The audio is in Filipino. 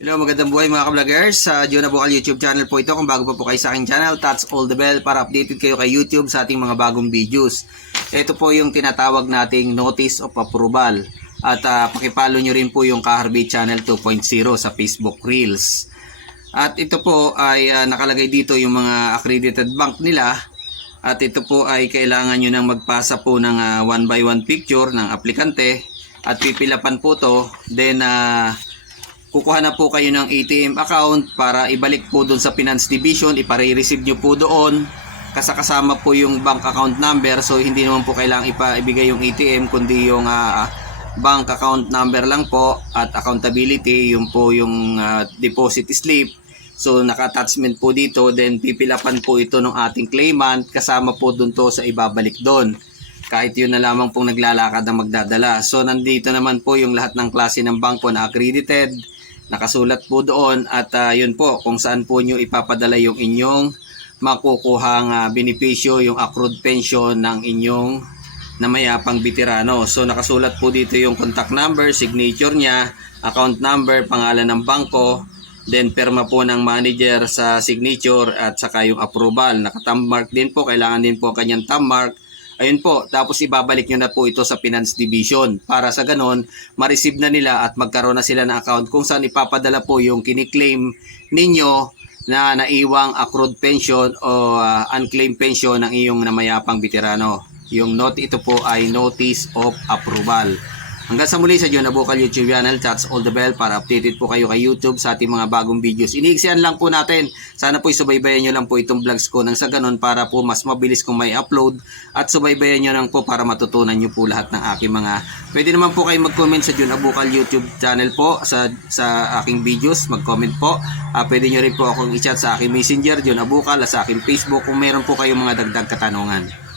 Hello, magandang buhay mga ka-vloggers. Sa John Abukal YouTube channel po ito. Kung bago pa po kayo sa aking channel, touch all the bell para updated kayo kay YouTube sa ating mga bagong videos. Ito po yung tinatawag nating Notice of Approval. At pakipalo nyo rin po yung Kaharbit Channel 2.0 sa Facebook Reels. At ito po ay nakalagay dito yung mga accredited bank nila. At ito po ay kailangan nyo nang magpasa po ng 1 by 1 picture ng aplikante. At pipilapan po to. Then kukuha na po kayo ng ATM account para ibalik po doon sa Finance Division, ipare-receive nyo po doon kasama po yung bank account number. So hindi naman po kailangang ibigay yung ATM kundi yung bank account number lang po at accountability, yung po yung deposit slip. So naka-attachment po dito, then pipilapan po ito ng ating claimant kasama po doon to sa ibabalik doon. Kahit yun na lamang pong naglalakad na magdadala. So nandito naman po yung lahat ng klase ng bangko na accredited. Nakasulat po doon at yun po kung saan po nyo ipapadala yung inyong makukuhang benepisyo, yung accrued pension ng inyong namayapang veterano. So nakasulat po dito yung contact number, signature niya, account number, pangalan ng bangko, then perma po ng manager sa signature at saka yung approval. Naka-thumb mark din po, kailangan din po kanyang thumb mark. Ayun po, tapos ibabalik nyo na po ito sa Finance Division para sa ganon, ma-receive na nila at magkaroon na sila ng account kung saan ipapadala po yung kiniklaim ninyo na naiwang accrued pension o unclaimed pension ng iyong namayapang veterano. Yung ito po ay Notice of Approval. Hanggang sa muli sa John Abukal YouTube channel, touch all the bell para updated po kayo kay YouTube sa ating mga bagong videos. Iniiksian lang po natin. Sana po isubaybayan nyo lang po itong vlogs ko nang sa ganun para po mas mabilis kong may upload at subaybayan nyo lang po para matutunan nyo po lahat ng aking mga. Pwede naman po kayo mag-comment sa John Abukal YouTube channel po sa aking videos. Mag-comment po. Pwede nyo rin po akong i-chat sa aking messenger, John Abukal, sa aking Facebook kung meron po kayong mga dagdag katanungan.